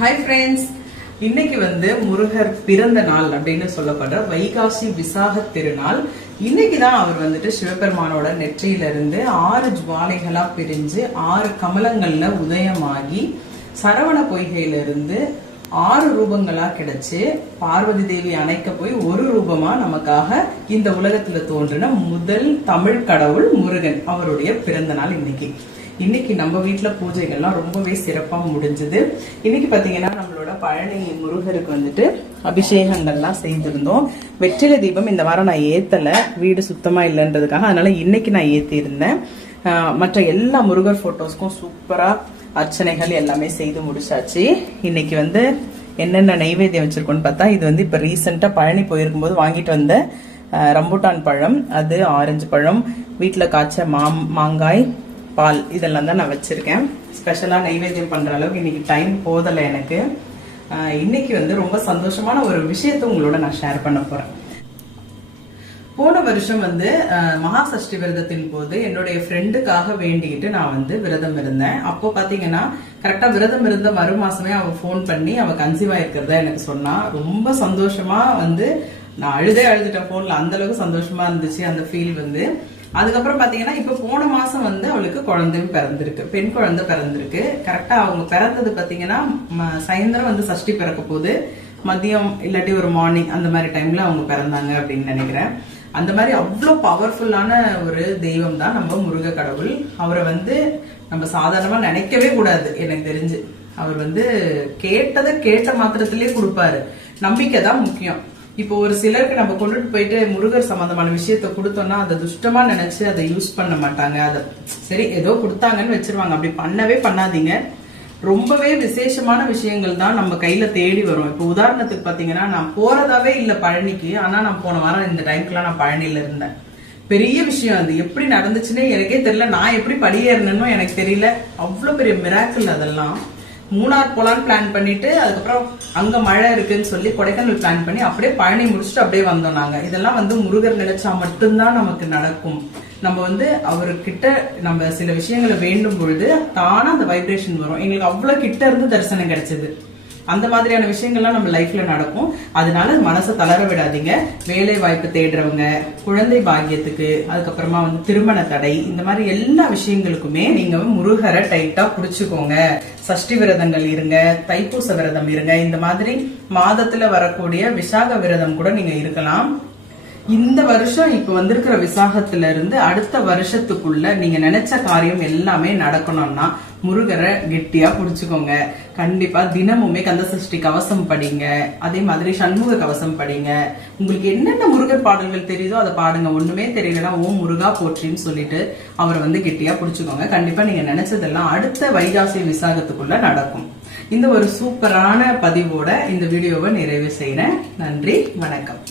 Hi friends இன்னைக்கு வந்து முருகர் பிறந்த நாள் அப்படின்னு சொல்லப்படுற வைகாசி விசாக திருநாள். இன்னைக்கு தான் அவர் வந்துட்டு சிவபெருமானோட நெற்றியிலிருந்து ஆறு ஜுவாலைகளா பிரிஞ்சு ஆறு கமலங்கள்ல உதயமாகி சரவண பொய்கையில இருந்து ஆறு ரூபங்களா கிடைச்சு பார்வதி தேவி அணைக்க போய் ஒரு ரூபமா நமக்காக இந்த உலகத்துல தோன்றின முதல் தமிழ் கடவுள் முருகன் அவருடைய பிறந்த நாள் இன்னைக்கு. இன்னைக்கு நம்ம வீட்டில் பூஜைகள்லாம் ரொம்பவே சிறப்பாக முடிஞ்சுது. இன்னைக்கு பார்த்தீங்கன்னா நம்மளோட பழனி முருகருக்கு வந்துட்டு அபிஷேகங்கள்லாம் செய்திருந்தோம். வெற்றிலை தீபம் இந்த வாரம் நான் ஏற்றலை வீடு சுத்தமாக இல்லைன்றதுக்காக அதனால இன்னைக்கு நான் ஏற்றியிருந்தேன் மற்ற எல்லா முருகர் ஃபோட்டோஸ்க்கும் சூப்பராக அர்ச்சனைகள் எல்லாமே செய்து முடிச்சாச்சு. இன்னைக்கு வந்து என்னென்ன நைவேத்தியம் வச்சுருக்கோன்னு பார்த்தா இது வந்து இப்போ ரீசெண்டாக பழனி போயிருக்கும்போது வாங்கிட்டு வந்த ரம்புட்டான் பழம் அது ஆரஞ்சு பழம் வீட்டில் காய்ச்ச மாம் மாங்காய் பால் இதெல்லாம் தான் நான் வச்சிருக்கேன். ஸ்பெஷலாக நைவேத்தியம் பண்ணுற அளவுக்கு இன்னைக்கு டைம் போதலை எனக்கு. இன்னைக்கு வந்து ரொம்ப சந்தோஷமான ஒரு விஷயத்தை உங்களோட நான் ஷேர் பண்ண போகிறேன் போன வருஷம் வந்து மகாசஷ்டி மகா சஷ்டி விரதத்தின் போது என்னுடைய ஃப்ரெண்டுக்காக வேண்டிக்கிட்டு நான் வந்து விரதம் இருந்தேன். அப்போ பார்த்தீங்கன்னா கரெக்டாக விரதம் இருந்த மறு மாசமே அவ ஃபோன் பண்ணி அவ கன்சீவ் ஆயிருக்கிறதா எனக்கு சொன்னா ரொம்ப சந்தோஷமா வந்து நான் அழுதே அழுதுட்டேன் ஃபோனில் அந்தளவுக்கு சந்தோஷமாக சந்தோஷமா இருந்துச்சு அந்த ஃபீல் வந்து. அதுக்கப்புறம் பாத்தீங்கன்னா இப்ப போன மாசம் வந்து அவளுக்கு குழந்தையும் பிறந்திருக்கு. பெண் குழந்தை பிறந்திருக்கு. கரெக்டா அவங்க பிறந்தது பாத்தீங்கன்னா ம- சாயந்தரம் வந்து சஷ்டி பிறக்க போது மதியம் இல்லாட்டி ஒரு மார்னிங் அந்த மாதிரி டைம்ல அவங்க பிறந்தாங்க அப்படின்னு நினைக்கிறேன். அந்த மாதிரி அவ்வளோ பவர்ஃபுல்லான ஒரு தெய்வம் தான் நம்ம முருக கடவுள். அவரை வந்து நம்ம சாதாரணமா நினைக்கவே கூடாது எனக்கு தெரிஞ்சு. அவர் வந்து கேட்டதை கேட்ட மாத்திரத்திலே கொடுப்பாரு. நம்பிக்கை தான் முக்கியம். இப்போ ஒரு சிலருக்கு நம்ம கொண்டுட்டு போயிட்டு முருகர் சம்பந்தமான விஷயத்த கொடுத்தோம்னா அதை துஷ்டமா நினைச்சு அதை யூஸ் பண்ண மாட்டாங்க. அதை சரி ஏதோ கொடுத்தாங்கன்னு வச்சிருவாங்க. அப்படி பண்ணவே பண்ணாதீங்க. ரொம்பவே விசேஷமான விஷயங்கள் தான் நம்ம கையில தேடி வரும். இப்போ உதாரணத்துக்கு பாத்தீங்கன்னா நான் போறதாவே இல்ல பழனிக்கு. ஆனா நான் போன வாரம் இந்த டைம்க்குலாம் நான் பழனியில இருந்தேன். பெரிய விஷயம் அது. எப்படி நடந்துச்சுன்னே எனக்கே தெரியல. நான் எப்படி படியேறணும்னு எனக்கு தெரியல. அவ்வளவு பெரிய மிராக்கிள் அதெல்லாம். மூணார் போலான்னு பிளான் பண்ணிட்டு அதுக்கப்புறம் அங்க மழை இருக்குன்னு சொல்லி கொடைக்கானல் பிளான் பண்ணி அப்படியே பழனி முடிச்சுட்டு அப்படியே வந்தோம் நாங்க. இதெல்லாம் வந்து முருகர் நினைச்சா மட்டும்தான் நமக்கு நடக்கும். நம்ம வந்து அவர்கிட்ட நம்ம சில விஷயங்களை வேண்டும் பொழுது தானா அந்த வைப்ரேஷன் வரும். எங்களுக்கு அவ்வளவு கிட்ட இருந்து தரிசனம் கிடைச்சது. அந்த மாதிரியான விஷயங்கள்லாம் நம்ம லைஃப்ல நடக்கும். அதனால மனசை தளர விடாதீங்க. வேலை வாய்ப்பு தேடுறவங்க குழந்தை பாக்கியத்துக்கு அதுக்கப்புறமா வந்து திருமண தடை இந்த மாதிரி எல்லா விஷயங்களுக்குமே நீங்க முருகரை டைட்டா புடிச்சுக்கோங்க. சஷ்டி விரதங்கள் இருங்க தைப்பூச விரதம் இருங்க. இந்த மாதிரி மாதத்துல வரக்கூடிய விசாக விரதம் கூட நீங்க இருக்கலாம். இந்த வருஷம் இப்ப வந்திருக்கிற விசாகத்துல இருந்து அடுத்த வருஷத்துக்குள்ள நீங்க நினைச்ச காரியம் எல்லாமே நடக்கணும்னா முருகரை கெட்டியா புடிச்சுக்கோங்க. கண்டிப்பா தினமுமே கந்த சஷ்டி கவசம் படிங்க. அதே மாதிரி சண்முக கவசம் படிங்க. உங்களுக்கு என்னென்ன முருகர் பாடல்கள் தெரியுதோ அதை பாடுங்க. ஒண்ணுமே தெரியலனா ஓம் முருகா போற்றின்னு சொல்லிட்டு அவரை வந்து கெட்டியா புடிச்சுக்கோங்க. கண்டிப்பா நீங்க நினைச்சதெல்லாம் அடுத்த வைகாசி விசாகத்துக்குள்ள நடக்கும். இந்த ஒரு சூப்பரான பதிவோட இந்த வீடியோவை நிறைவு செய்யறேன். நன்றி வணக்கம்.